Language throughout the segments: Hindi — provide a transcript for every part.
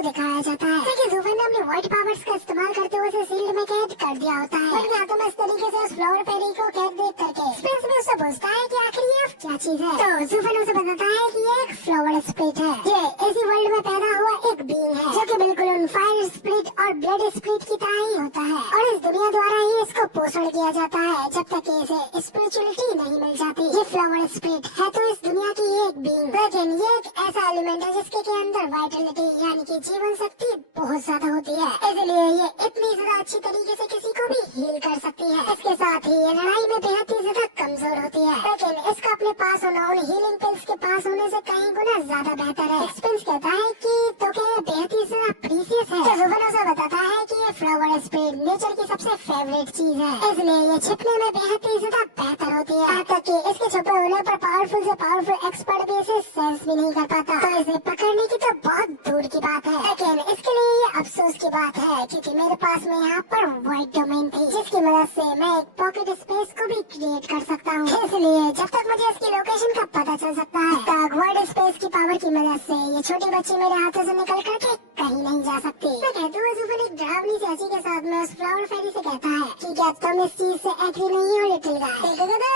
को दिखाया जाता है। क्योंकि ज़ुफन ने अपने व्हाइट पावर्स का इस्तेमाल करते हुए उसे शील्ड में कैद कर दिया होता है। बट हाथों में इस तरीके से उस फ्लावर फेरी को कैद देख करके स्पेस में उससे पूछता है कि आखिर ये क्या चीज है। तो ज़ुफन उसे बताता है कि ये एक फ्लावर स्प्लिट है। ये इसी वर्ल्ड में पैदा हुआ एक बीइंग है जो कि बिल्कुल उन फायर स्प्लिट और ब्लड स्प्लिट की तरह ही होता है और इस दुनिया द्वारा ही इसको पोषण किया जाता है जब तक इसे स्पिरिचुअलिटी नहीं मिल जाती। ये फ्लावर स्प्लिट है तो इस दुनिया की एक बीइंग, लेकिन ये एक ऐसा एलिमेंट है जिसके के अंदर वाइटलिटी यानी कि जीवन शक्ति बहुत ज्यादा होती है, इसलिए ये इतनी ज्यादा अच्छी तरीके से किसी को भी हील कर सकती है। इसके साथ ही ये लड़ाई में बेहद ही ज्यादा कमजोर होती है, लेकिन इसका अपने पास होना उन हीलिंग पिल्स के पास होने से कई गुना ज्यादा बेहतर है। एक्सपेंस कहता है कि तो क्या ये बेहद ही ज्यादा प्रीसियस है। तो ज़ुफन उसे बताता है कि ये फ्लावर स्प्लिट नेचर की सबसे फेवरेट चीज है, इसलिए ये छिपने में बेहद ही ज्यादा बेहतर होती है। यहाँ तक कि इसके छुपे होने पर पावरफुल से पावरफुल एक्सपर्ट भी इसे सेंस भी नहीं कर पाता। तो इसे पकड़ने की तो बहुत दूर की बात है, लेकिन इसके लिए ये अफसोस की बात है क्योंकि मेरे पास में यहाँ पर व्हाइट डोमेन थी जिसकी मदद से मैं एक पॉकेट स्पेस को भी क्रिएट कर सकता हूँ। इसलिए जब तक मुझे इसकी लोकेशन का पता चल सकता है तब व्हाइट स्पेस की पावर की मदद से ये छोटी बच्ची मेरे हाथों से निकल करके कहीं नहीं जा सकती। मैं कहते हुए ज़ुफन एक डरावनी सी हंसी के साथ में उस फ्लावर फेरी से कहता है कि क्या तुम इस चीज से एग्री नहीं हो लिटिल गाय।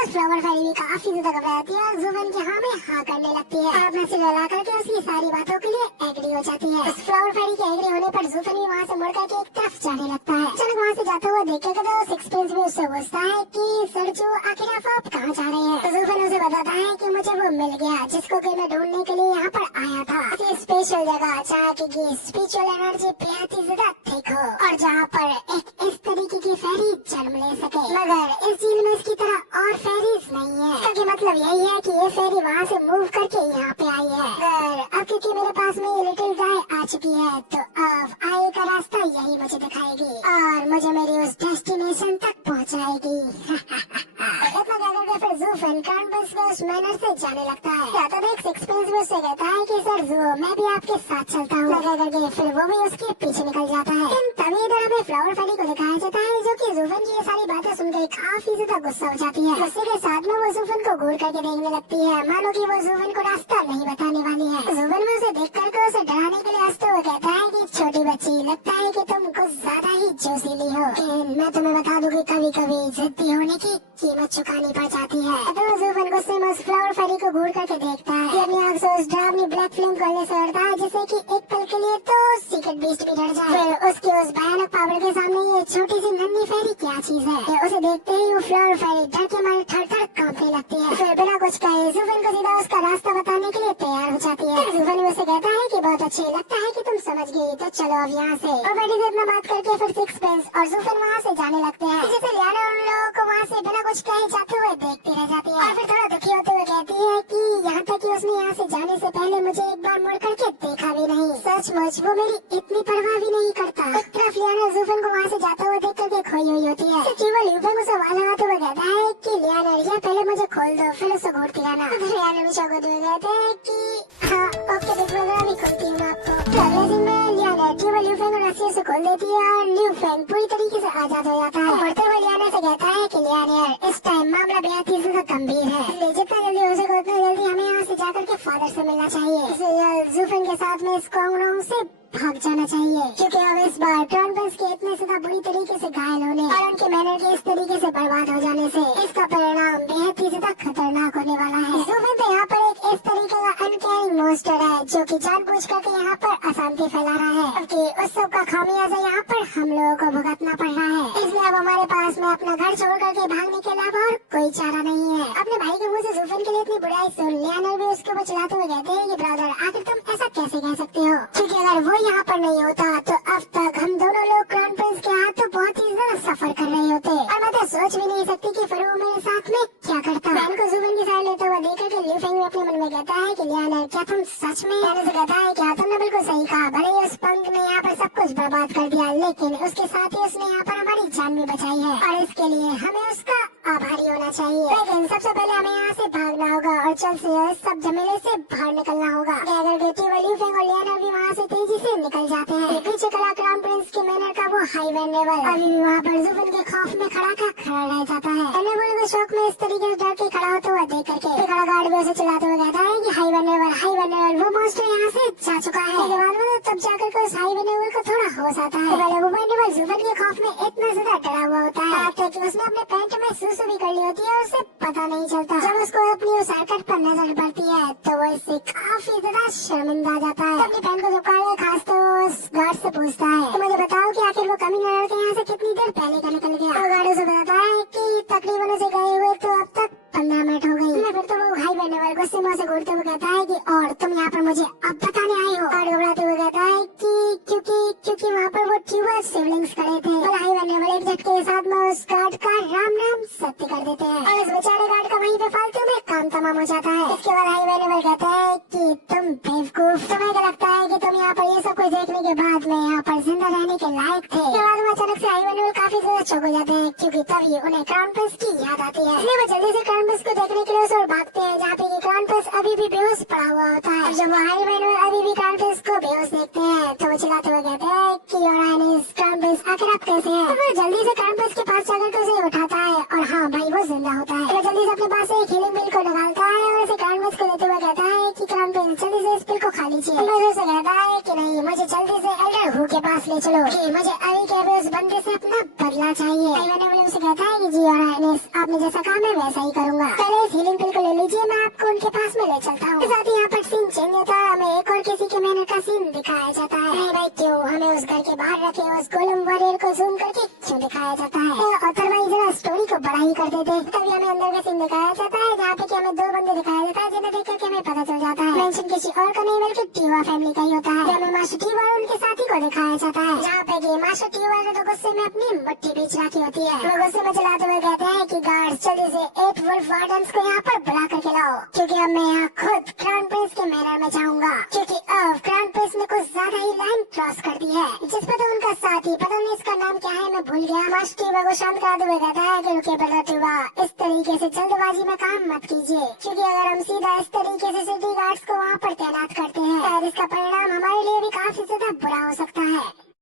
उस फ्लावर फेरी भी काफी ज्यादा घबराती है और ज़ुफन की हाँ में हाँ करने लगती है और अपना सिर हिला करके उसकी सारी बातों के लिए एग्री हो जाती है। उस फ्लावर फेरी के एग्री होने पर ज़ुफन भी वहाँ से मुड़ करके एक तरफ जाने लगता है। अचानक वहाँ से जाता हुआ देखेगा तो सिक्सपेंस भी उससे पूछता है कि सर जो आखिर आप कहाँ जा रहे हैं। तो ज़ुफन उसे बताता है कि मुझे वो मिल गया जिसको कि मैं ढूंढने के लिए यहाँ पर आया था। ये स्पेशल जगह जहाँ की स्पिरिचुअल एनर्जी बेहद ही ज्यादा थिक हो और जहाँ पर एक इस तरीके की फेरी जन्म ले सके, मगर इस झील में इसकी तरह और फेरीज नहीं है। इसका मतलब यही है कि ये फेरी वहाँ से मूव करके यहाँ पे आई है। अगर अब क्योंकि मेरे पास में ये लिटिल गाय आ चुकी है तो अब आगे का रास्ता यही मुझे दिखाएगी और मुझे मेरी उस डेस्टिनेशन तक पहुँचाएगी। इतना कहकर के फिर ज़ुफन कानबस में उस मैनर से जाने लगता है। जाता देख सिक्सपेंस में उससे कहता है कि सर ज़ू मैं भी आपके साथ चलता हूँ। करके फिर वो भी उसके पीछे निकल जाता है। तभी इधर हमें फ्लावर फेरी को दिखाया जाता है जो कि ज़ुफन की ये सारी बातें सुनकर काफी ज्यादा गुस्सा हो जाती है। गुस्से के साथ में वो ज़ुफन को घूर करके देखने लगती है मानो कि वो ज़ुफन को रास्ता नहीं बताने वाली है। ज़ुफन में उसे देख करके उसे डराने के लिए हंसते हुए कहता है कि छोटी बच्ची लगता है कि तुम कुछ ज्यादा ही जोशीली हो, लेकिन मैं तुम्हें बता दूं कि कभी कभी जिद्दी होने की कीमत चुकानी पड़ जाती है। तो ज़ुफन गुस्से में उस फ्लावर फेरी को घूर करके देखता है। अपनी आँख से उस डरावनी ब्लैक फ्लेम को लेकर उड़ता है जिससे कि एक पल के लिए तो सीक्रेट बीस्ट भी डर जाए। फिर उसकी उस भयानक पावर के सामने ये छोटी सी नन्ही फेरी क्या चीज है। उसे देखते ही वो फ्लावर फेरी डर के मारे थर-थर कांपने लगती है। फिर बिना कुछ कहे ज़ुफन को सीधा उसका रास्ता बताने के लिए तैयार हो जाती है। ज़ुफन भी उसे कहता है कि बहुत अच्छे लगता है कि तुम समझ गई, तो चलो अब यहाँ से। और बेटी से इतना बात करके फिर सिक्सपेंस और ज़ुफन वहाँ से जाने लगते हैं, जिसे लियाना उन लोगों को वहाँ से बिना कुछ कहे जाते हुए देखती रह जाती है और फिर थोड़ा दुखी होते हुए कहती है कि यहाँ तक कि उसने यहाँ से जाने से पहले मुझे एक बार मुड़ करके देखा भी नहीं। सचमुच वो मेरी इतनी परवाह भी नहीं करता। एक तरफ लियाना ज़ुफन को वहाँ से जाते हुए देख करके खोई हुई होती है। वो ल्यूफेंग उसे वहाँ लगाते हुए कहता है कि लियाना ये पहले मुझे खोल दो फिर उसे घूरती रहना। तो लियाना भी शौक होते हुए कहते हैं कि हाँ ओके देखो मैं अभी खोलती हूँ आपको। अगले दिन में लियाना ल्यूफेंग और रस्सी से खोल देती है और ल्यूफेंग पूरी तरीके से आजाद हो जाता है। बढ़ते हुए लियाना से कहता है कि लियाना इस टाइम मामला बेहद ही ज्यादा गंभीर है, इसलिए जितना जल्दी हो सके उतना जल्दी हमें यहाँ से जाकर के फादर से मिलना चाहिए। इसलिए ज़ुफन के साथ में स्ट्रॉन्ग से भाग जाना चाहिए क्योंकि अब इस बार क्रॉनबस के इतने ज्यादा बुरी तरीके से घायल होने और उनके मैनर के इस तरीके से बर्बाद हो जाने से इसका परिणाम बेहद ही ज्यादा खतरनाक होने वाला है। ज़ुफन तो यहाँ पर एक इस तरीके का अनकैरिंग मॉन्स्टर है जो कि जानबूझ करके यहाँ पर अशांति फैला रहा है, क्योंकि उस सब का खामियाजा यहाँ पर हम लोगों को भुगतना पड़ रहा है। इसलिए अब हमारे पास में अपना घर छोड़ करके भागने के अलावा और कोई चारा नहीं है। अपने भाई के मुँह से ज़ुफन के लिए इतनी बुराई सुन लियाना भी उसके ऊपर चलाते हुए कहते हैं कि ब्रदर आखिर तुम ऐसा कैसे कह सकते हो, क्योंकि अगर वो यहाँ पर नहीं होता तो अब तक हम दोनों लोग क्राउन प्रिंस के हाथों बहुत ही ज्यादा सफर कर रहे होते और मैं तो सोच भी नहीं सकती कि फिर वो मेरे साथ में क्या करता। बहन को ज़ुफन की साइड लेते हुए देखकर के ल्यूफेंग अपने मन में कहता है कि लियाना क्या तुम सच में। लियाना से कहता है कि हाँ तुमने बिल्कुल सही कहा, भले ही उस पंख ने यहाँ पर सब कुछ बर्बाद कर दिया लेकिन उसके साथ ही उसने यहाँ पर हमारी जान भी बचाई है और इसके लिए हमें उसका आभारी होना चाहिए। लेकिन सबसे पहले हमें यहाँ से भागना होगा और जल्द से जल्द सब झमेले से बाहर निकलना होगा। अगर ल्यूफेंग और लियाना भी वहाँ से तेजी से निकल जाते हैं। पीछे खड़ा क्राउन प्रिंस प्रिंस के मैनर का वो हाई वेनेबल अभी भी वहाँ पर जुबन के खौफ में खड़ा रह जाता है। वेनेबल को शौक में इस तरीके से डर के खड़ा होता हुआ देख करके खड़ा गार्ड भी उसे चिल्लाते हुए कहता है कि हाई वेनेबल वो मॉन्स्टर यहाँ से जा चुका है। उसके बाद में तब जाकर के उस हाई वेनेबल को थोड़ा होश आता है। पहले वो वेनेबल जुबन के खौफ में इतना ज्यादा डरा हुआ होता है कि उसने अपने पैंट में सुसु भी कर ली होती है और उसे पता नहीं चलता। जब उसको अपनी उस हरकत पर नजर पड़ती है तो वो इससे काफी ज्यादा शर्मिंदा जाता है। अपनी पैंट को झुकाए खासते हुए उस गार्ड से पूछता है तो मुझे बताओ कि आखिर वो कमीना लड़के यहाँ से कितनी देर पहले का निकल गया। तो गार्ड उसे बताता है कि तकरीबन उसे गए हुए तो अब तक 15 मिनट हो गई। फिर तो वो हाई वेनेबल गुस्से में से घूरते हुए कहता है कि और तुम यहाँ पर मुझे अब बताने आए हो। गार्ड घबराते हुए कहता है कि क्योंकि वहाँ पर वो ट्यूबर सिबलिंग्स खड़े थे। और हाई वेनेबल एक झटके के साथ में उस गार्ड का राम सत्य कर देते हैं और उस बेचारे गार्ड का वहीं पे फालतू में काम तमाम हो जाता है। इसके बाद हाई वेनेबल कहता है कि तुम बेवकूफ, तुम्हें क्या लगता है कि तुम यहाँ पर ये सब कुछ देखने के बाद में यहाँ पर जिंदा रहने के लायक थे। इसके बाद में अचानक से हाई वेनेबल काफी ज्यादा चौंक हो जाते हैं क्योंकि तभी उन्हें क्राउन प्रिंस की याद आती है। इसलिए वो जल्दी से क्राउन प्रिंस को देखने के लिए उस ओर भागते हैं जहाँ पे क्राउन प्रिंस अभी भी बेहोश पड़ा हुआ होता है। और जब वो हाई वेनेबल अभी भी क्राउन प्रिंस को बेहोश देखते हैं तो वो चिल्लाते हुए कहते हैं कि योर हाइनेस क्राउन प्रिंस आखिर आप कैसे हैं। तो फिर जल्दी से क्राउन प्रिंस के पास जाकर के उसे उठाता है और हाँ भाई वो जिंदा होता है। तो जल्दी से अपने पास से एक हीलिंग पिल को निकालता है और उसे क्राउन प्रिंस को देते हुए कहता है कि क्राउन प्रिंस जल्दी से इस पिल को खा लीजिए। उसे कहता है कि नहीं, मुझे जल्दी से एल्डर हू के पास ले चलो कि मुझे अभी के अभी उस बंदे से अपना बदला चाहिए। उसे कहता है कि जी योर हाइनेस आपने जैसा कहा मैं वैसा ही करूंगा। पहले इस हीलिंग पिल को ले लीजिए, मैं आपको उनके पास में ले चलता हूँ। साथ ही यहाँ पर सीन चेंज होता है, हमें एक और किसी के मैनर का सीन दिखाया जाता है। नहीं भाई क्यों हमें उस घर के बाहर रखे उस गोलम वॉरियर को जूम करके क्यों दिखाया जाता है। ऑथर भाई जरा स्टोरी को बड़ा ही कर देते। तभी हमें अंदर का सीन दिखाया जाता है जहाँ पे कि हमें दो बंदे दिखाया जाता है जिन्हें देख करके हमें पता चल जाता है मेंशन किसी और का नहीं बल्कि टीवा फैमिली का ही होता है। हमें मास्टर टीवा और उनके साथी को दिखाया जाता है जहाँ पे कि मास्टर टीवा ने तो गुस्से में अपनी मुट्ठी बीच रखी होती है। वो गुस्से में चलाते हुए कहते हैं कि गार्ड जल्दी से 8 वुल्फ वार्डन्स को यहाँ पर बुला करके लाओ क्योंकि अब मैं यहाँ खुद क्राउन प्रिंस के मैनर में जाऊंगा क्योंकि अब क्राउन प्रिंस ने कुछ ज्यादा ही लाइन क्रॉस कर दी है। जिस पर तो उनका साथी पता नहीं इसका नाम क्या है मैं भूल गया। मास्टर टीवा को शांत कराते हुए कहता है कि रुकिए ब्रदर टीवा, इस तरीके से जल्दबाजी में काम मत कीजिए क्योंकि अगर हम सीधा इस तरीके से सिटी गार्ड्स को वहाँ पर तैनात करते हैं तो इसका परिणाम हमारे लिए भी काफी ज्यादा बुरा हो सकता है।